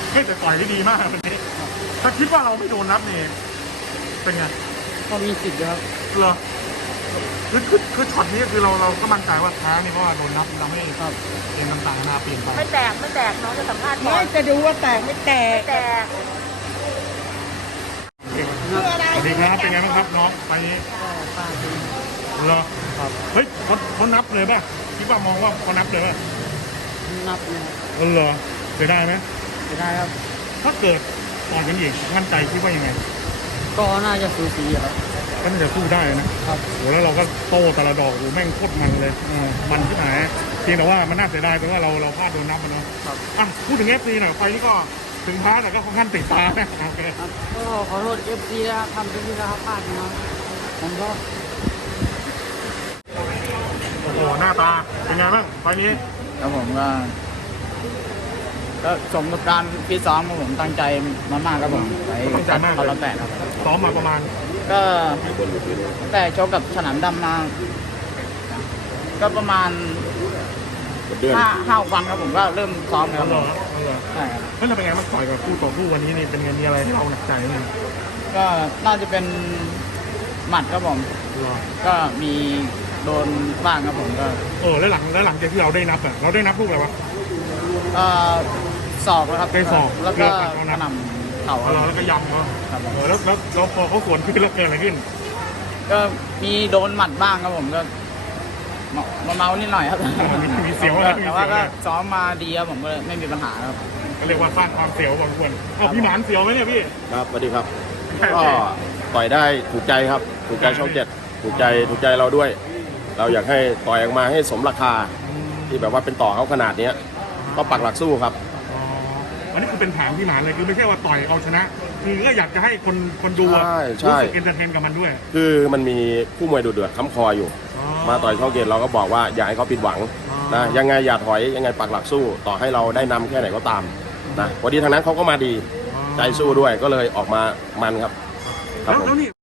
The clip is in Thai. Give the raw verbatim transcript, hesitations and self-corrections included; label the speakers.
Speaker 1: เฮ้ยแต่ต่อยได้ดีมากวันนี้ถ้าคิดว่าเราไม่โดนนับนี่เป็นไง
Speaker 2: ก็มีสิทธิ์ครับ
Speaker 1: เหรอคือคือคือช็อตนี้คือเราเราก็มั่นใจว่าแพ้นี่เพราะว่าโดนนับเราไม่ครับเกมต่างๆนานาเปลี่ยนไป
Speaker 3: ไม่แตกไม่แตกน้องจะสัมภาษณ์ก่อน
Speaker 2: ไม่จะดูว่าแตกไม่แตก
Speaker 3: แตก
Speaker 1: สวัสดีครับเป็นไงบ้างครับน้องไปนี้เหรอครับเฮ้ยเขาเขานับเลยป่ะคิดว่ามองว่าเขานับเลยป่ะ
Speaker 2: นับเลย
Speaker 1: เออเหรอเสียดายไหม
Speaker 2: เสียดายครับ
Speaker 1: ถ้าเกิดต่อยกันอีกมั่นใจคิดว่ายังไง
Speaker 2: ก็น่าจะสูสีครับ
Speaker 1: ก็น่าจะสู้ได้นะครับโหแล้วเราก็โตแต่ละดอกโหแม่งโคตรมันเลยมันที่ไหนเพียงแต่ว่ามันน่าเสียดายเพราะว่าเราเราพลาดโดนนับมันเนาะครับอ่ะพูดถึงเอฟซีหน่อยไฟนี่ก็ถึงแพ้แต่ก็ค่อนข้างติดตานะโอเค
Speaker 2: ครับก็ขอโทษเอฟซีนะครับทำเป็นที่นะครับพลาดนะครับผมก็
Speaker 1: โอ้โหหน้าตาเป็นไงบ้างไฟนี้
Speaker 2: ครับผมก็ก็สมกับการฟิตซ้อมของผมตั้งใจมามากครับผม
Speaker 1: ตั้งใจมาก
Speaker 2: เลยแปดครับ
Speaker 1: ซ้อมมาประมาณ
Speaker 2: ก็แต่โชว์กับฉลามดำมาก็ประมาณห้าห้าวันครับผมก็เริ่มซ้อมแล้วใช่ครับ
Speaker 1: แล้วเป็นไงมาต่อยกับคู่ต่อสู้วันนี้นี่เป็นไงมีอะไรที่เราหนักใจไหม
Speaker 2: ก็น่าจะเป็นหมัดครับผมก็มีโดนบ้างครับผมก็
Speaker 1: เออแล้วหลังแล้วหลังจากที่เราได้นับอ่ะเราได้นับลูกอะไรวะ
Speaker 2: ก็ศอกแล้วครับ
Speaker 1: ได้ศอก
Speaker 2: แล้วก็กระหน่ำเข่า
Speaker 1: แล้วก็ยำเนาะเออแล้วแล้วเราพอเขาสวนขึ้นแล้วเกิดอะไรขึ้น
Speaker 2: ก็มีโดนหมัดบ้างครับผมก็มาเมานิดหน่อยครับ
Speaker 1: มีเสียว
Speaker 2: แต่ว่าก็ซ้อมมาดีครับผมก็ไม่มีปัญหาครับ
Speaker 1: ก็เรียกว่าสร้างความเสียวบางคนอ๋อพี่หมานเสียวไหมเนี่ยพี่
Speaker 4: ครับสวัสดีครับก็ต่อยได้ถูกใจครับถูกใจช่องเจ็ดถูกใจถูกใจเราด้วยเราอยากให้ต่อยออกมาให้สมราคาที่แบบว่าเป็นต่อเขาขนาดนี้ก็ปักหลักสู้ครับ
Speaker 1: อันนี้คือเป็นแผนพี่หมานเลยคือไม่ใช่ว่าต่อยเอาชนะคือก็อยากจะให้คนคนดูรู้สึกเอนเตอร์เทนกับมันด้วย
Speaker 4: คือมันมีคู่มวยดุเดือดค้ำคออยู่มาต่อยช่องเจ็ดเราก็บอกว่าอย่าให้เขาผิดหวังนะยังไงอย่าถอยยังไงปักหลักสู้ต่อให้เราได้นำแค่ไหนก็ตามนะพอดีทางนั้นเขาก็มาดีใจสู้ด้วยก็เลยออกมามันครับ
Speaker 1: แล้วนี่